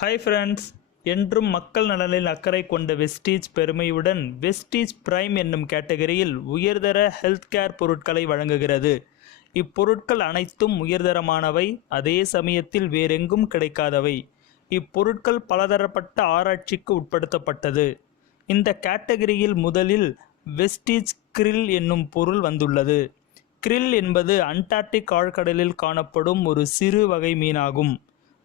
Hi friends, என்றும் மக்கள் நலனில் அக்கறை கொண்ட வெஸ்டீஜ் பெருமையுடன் வெஸ்டீஜ் பிரைம் என்னும் கேட்டகரியில் உயர்தர ஹெல்த் கேர் பொருட்களை வழங்குகிறது. இப்பொருட்கள் அனைத்தும் உயர்தரமானவை, அதே சமயத்தில் வேறெங்கும் கிடைக்காதவை. இப்பொருட்கள் பலதரப்பட்ட ஆராய்ச்சிக்கு உட்படுத்தப்பட்டது. இந்த கேட்டகரியில் முதலில் வெஸ்டீஜ் krill என்னும் பொருள் வந்துள்ளது. krill என்பது அண்டார்டிக் ஆழ்கடலில் காணப்படும் ஒரு சிறு வகை மீனாகும்.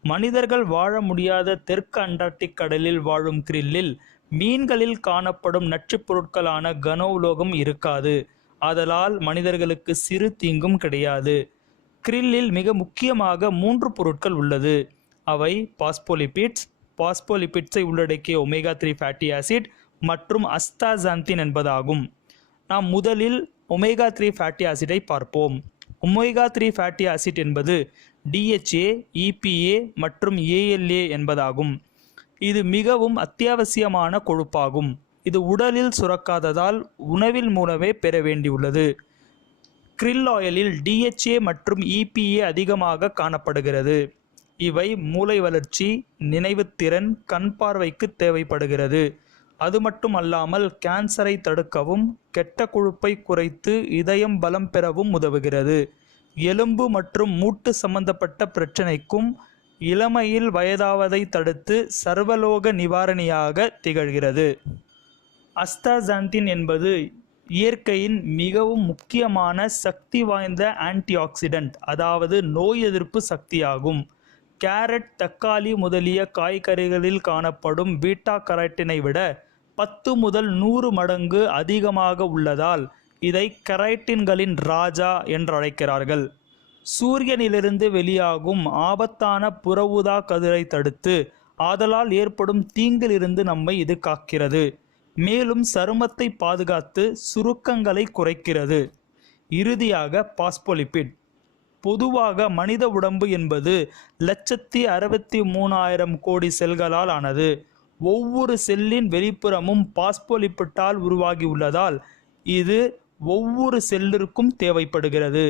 மனிதர்கள் வாழ முடியாத தெற்கு அண்டார்டிக் கடலில் வாழும் krill மீன்களில் காணப்படும் நச்சுப் பொருட்களான கன உலோகம் இருக்காது. ஆதலால் மனிதர்களுக்கு சிறு தீங்கும் கிடையாது. krill மிக முக்கியமாக 3 பொருட்கள் உள்ளது. அவை பாஸ்போலிபிட்ஸ், பாஸ்போலிபிட்ஸை உள்ளடக்கிய ஒமேகா-3 ஃபேட்டி ஆசிட் மற்றும் அஸ்தாக்சாந்தின் என்பதாகும். நாம் முதலில் ஒமேகா-3 ஃபேட்டி ஆசிடை பார்ப்போம். ஒமேகா-3 ஃபேட்டி ஆசிட் என்பது DHA, EPA மற்றும் ALA என்பதாகும். இது மிகவும் அத்தியாவசியமான கொழுப்பாகும். இது உடலில் சுரக்காததால் உணவில் மூலமே பெற வேண்டியுள்ளது. krill ஆயிலில் DHA மற்றும் EPA அதிகமாக காணப்படுகிறது. இவை மூளை வளர்ச்சி, நினைவுத்திறன், கண் பார்வைக்கு தேவைப்படுகிறது. அது மட்டும் அல்லாமல் கேன்சரை தடுக்கவும், கெட்ட கொழுப்பை குறைத்து இதயம் பலம் பெறவும் உதவுகிறது. எலும்பு மற்றும் மூட்டு சம்பந்தப்பட்ட பிரச்சனைக்கும் இளமையில் வயதாவதை தடுத்து சர்வலோக நிவாரணியாக திகழ்கிறது. அஸ்தாக்சாந்தின் என்பது இயற்கையின் மிகவும் முக்கியமான சக்தி வாய்ந்த ஆன்டிஆக்சிடென்ட், அதாவது நோய் எதிர்ப்பு சக்தியாகும். கேரட், தக்காளி முதலிய காய்கறிகளில் காணப்படும் பீட்டா கரோட்டினை விட 10 முதல் 100 மடங்கு அதிகமாக உள்ளதால் இதை கரோட்டின்களின் ராஜா என்று அழைக்கிறார்கள். சூரியனிலிருந்து வெளியாகும் ஆபத்தான புற ஊதா கதிரை தடுத்து ஆதலால் ஏற்படும் தீங்கிலிருந்து நம்மை இது காக்கிறது. மேலும் சருமத்தை பாதுகாத்து சுருக்கங்களை குறைக்கிறது. இறுதியாக பாஸ்போலிபிட். பொதுவாக மனித உடம்பு என்பது 1,63,000 கோடி செல்களால் ஆனது. ஒவ்வொரு செல்லின் வெளிப்புறமும் பாஸ்போலிபிட்டால் உருவாகியுள்ளதால் இது ஒவ்வொரு செல்லிற்கும் தேவைப்படுகிறது.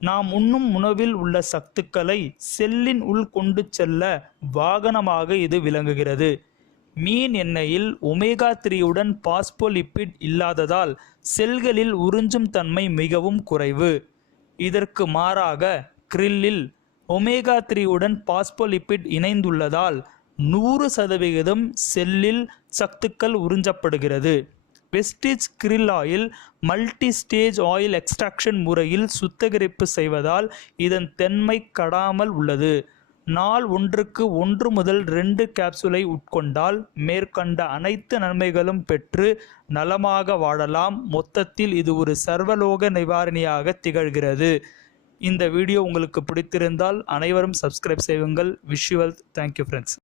நாம் உண்ணும் உணவில் உள்ள சத்துக்களை செல்லின் உள் கொண்டு செல்ல வாகனமாக இது விளங்குகிறது. மீன் எண்ணெயில் ஒமேகா-3 உடன் பாஸ்போலிபிட் இல்லாததால் செல்களில் உறிஞ்சும் தன்மை மிகவும் குறைவு. இதற்கு மாறாக krill ஒமேகா-3 உடன் பாஸ்போலிபிட் இணைந்துள்ளதால் 100% செல்லில் சத்துக்கள் உறிஞ்சப்படுகிறது. Vestige krill oil multi stage oil extraction முறையில் சுத்திகரிப்பு செய்வதால் இதன் தன்மை கடாமல் உள்ளது. நாள் ஒன்றுக்கு 1 முதல் 2 கேப்சூலை உட்கொண்டால் மேற்கண்ட அனைத்து நன்மைகளும் பெற்று நலமாக வாழலாம். மொத்தத்தில் இது ஒரு சர்வலோக நிவாரணியாக திகழ்கிறது. இந்த வீடியோ உங்களுக்கு பிடித்திருந்தால் அனைவரும் சப்ஸ்கிரைப் செய்யுங்கள். Wish you well. Thank you friends.